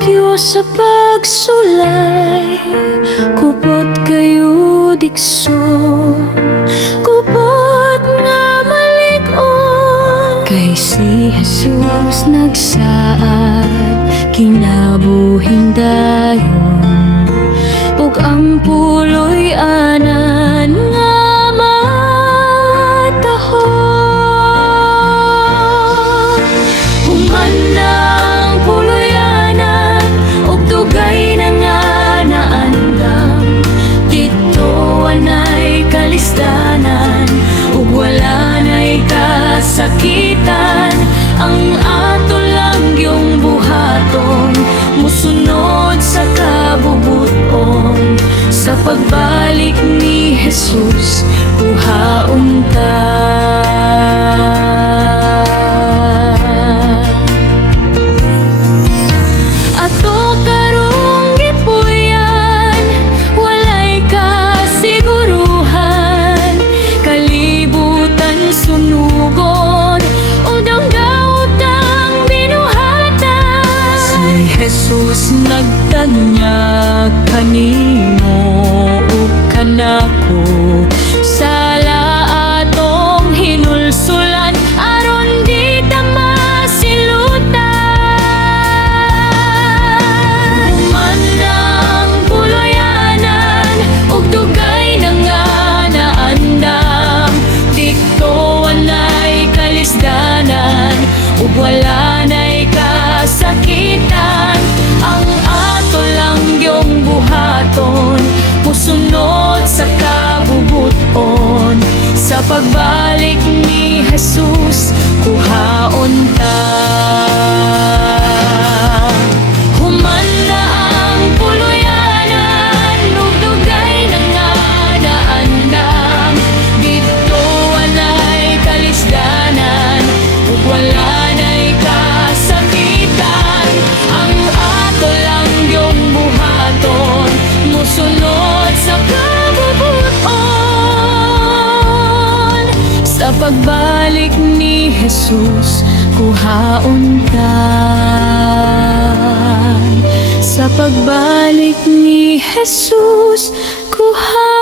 sakyo sa pagsulay, kupot kayo dikso, kupot nga malig-on. Kay si Jesus nagsaad, kinabuhing dayon, ug ang puloy anan nga matahon. Human na ang puloy anan, ug dugay na nga naandam. Dito anay kalisdanan, ug wala na'y kasakitan. Ang ato lang yung buhaton, musunod sa kabubuton. Sa pagbalik ni Jesus, kuhaon ta. Ato karong gipuyan, walay kasiguruhan. Kalibutan sunugon, o danggaot ang binuhatan. Si Jesus nagtanyag kanimo ug kanako, sala atong hinulsulan aron di ta masilutan. Human ang puloy-anan, ug dugay na nga naandam. Dito anay kalisdanan, ug wala na'y kasakitan. Ang ato lang yung buhaton, musunod sa kabubuton. Sa pagbalik ni Jesus, kuhaon ta. Human na ang puloy-anan, ug dugay na nga naandam. Dito anay kalisdanan, ug wala na'y kasakitan. Ang ato lang yung buhaton, musunod sa kabubuton. Sa pagbalik ni Jesus, kuhaon ta. Sa pagbalik ni Jesus, kuhaon